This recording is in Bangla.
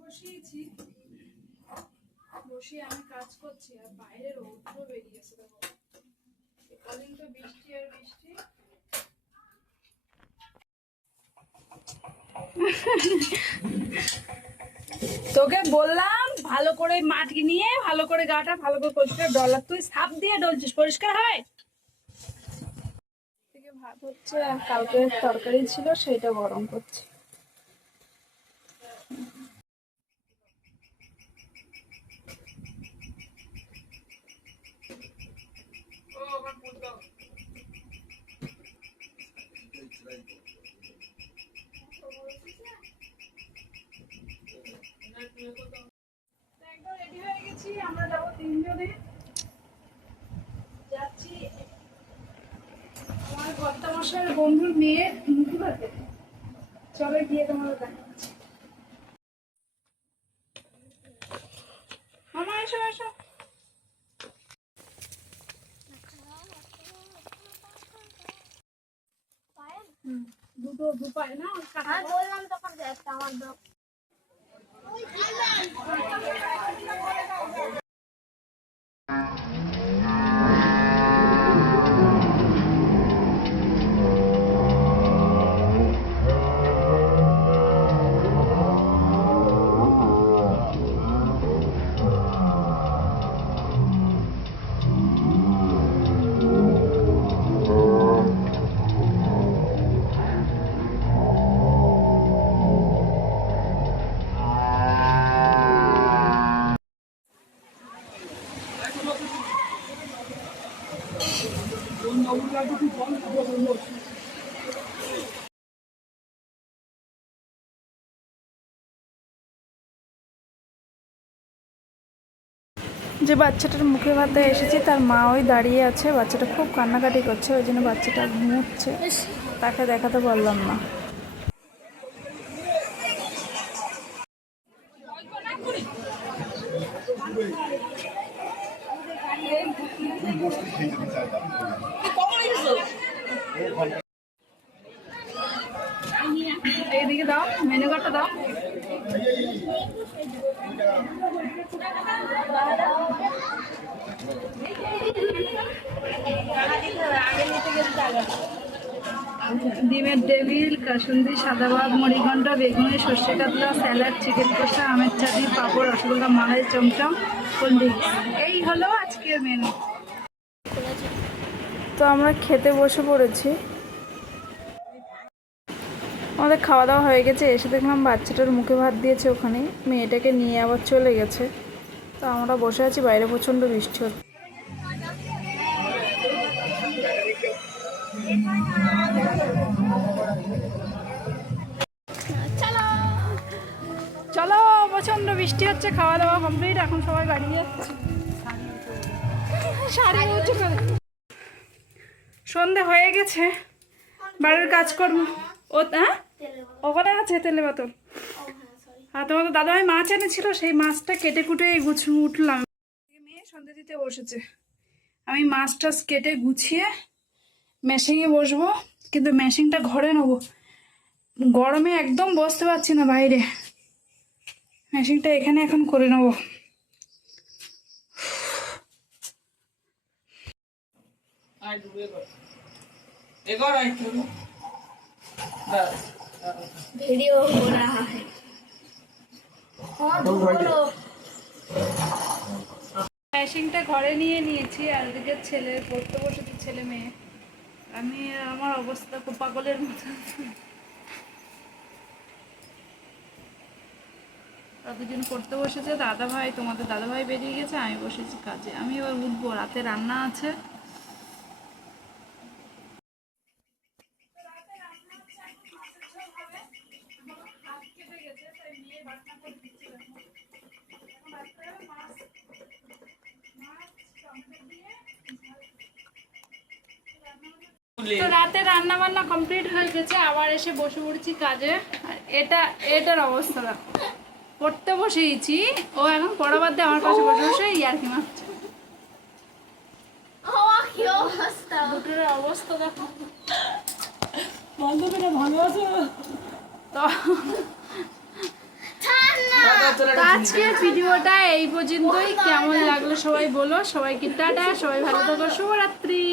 বসিয়েছি, বসিয়ে আমি কাজ করছি আর বাইরে রৌদ্র বেরিয়েছে। দেখো কদিন তো বৃষ্টি আর বৃষ্টি। তোকে বললাম ভালো করে মাটি নিয়ে ভালো করে গাটা ভালো করে পরিষ্কার ডলার, তুই সাপ দিয়ে ডলছিস, পরিষ্কার হয়? থেকে ভাত হচ্ছে আর কালকে তরকারি ছিল সেটা গরম করছি। একদম রেডি হয়ে গেছি, আমরা যাবো তিনজনে, যাচ্ছি আমার কর্তা মশাইয়ের বন্ধুর মেয়ের মুখি ভাতে। চলো গিয়ে তোমার দেখাচ্ছি। মামা এসো এসো। দুটো দুপায় না বললাম তখন একটা আমার দাও। যে বাচ্চাটার মুখে ভাতে এসেছি তার মা ওই দাঁড়িয়ে আছে, বাচ্চাটা খুব কান্নাকাটি করছে, ওই জন্য বাচ্চাটা ঘুমোচ্ছে, তাকে দেখাতে পারলাম না। এইদিকে দাও, মেনু কার্ডটা দাও। ডিমের টেবিল, কাসুন্দি, সাদা ভাত, মুড়িঘণ্ট, বেগুনি, সর্ষে কাতলা, স্যালাড, চিকেন কষা, আমের চাটনি, পাঁপড়, রসগোল্লা, মালাই, চমচম, কোল্ড ড্রিঙ্কস। এই হলো আজকের মেনু। তো আমরা খেতে বসে পড়েছি, আমাদের খাওয়া দাওয়া হয়ে গেছে। এসে দেখলাম বাচ্চাটার মুখে ভাত দিয়েছে, ওখানে মেয়েটাকে নিয়ে আবার চলে গেছে। তো আমরা বসে আছি, বাইরে প্রচণ্ড বৃষ্টি হচ্ছে। চলো, প্রচণ্ড বৃষ্টি হচ্ছে, খাওয়া দাওয়া কমপ্লিট, এখন সবাই বাড়ি যাচ্ছে। সন্ধে হয়ে গেছে, বাড়ির কাজকর্ম ও ওখানে আছে তেলে বোতল। আর তোমাদের দাদাভাই মাছ এনেছিল, সেই মাছটা কেটে কুটে উঠলাম। মেয়ে সন্ধে দিতে বসেছে, আমি মাছ টাছ কেটে গুছিয়ে মেশিনে বসবো, কিন্তু মেশিনটা ঘরে নেবো, গরমে একদম বসতে পারছি না বাইরে, মেশিনটা এখানে এখন করে নেবো। ভিডিও हो रहा है। মেশিনটা ঘরে নিয়ে নিয়েছি, আর ওদিকে ছেলে পড়তে বসেছে, ছেলে মেয়ে। আমি আমার অবস্থা খুব পাগলের মতো। দুজন পড়তে বসেছে, দাদা ভাই, তোমাদের দাদা ভাই বেরিয়ে গেছে, আমি বসেছি কাজে। আমি এবার উঠবো, রাতে রান্না আছে। তো রাতে রান্না বান্না কমপ্লিট হয়ে গেছে, আবার এসে বসে পড়ছি কাজে। এটার অবস্থা দেখো, পড়তে বসেছি, ও এখন পড়া বাদ দিয়ে আমার পাশে বসে বসে ইয়ার্কি মারছে। দুটোর অবস্থা দেখো। বান্ধবীরা ভালো আছে তো? তো আজকের ভিডিওটা এই পর্যন্তই। কেমন লাগলো সবাই বলো। সবাইকে টাটা, সবাই ভালো থাকো, শুভরাত্রি।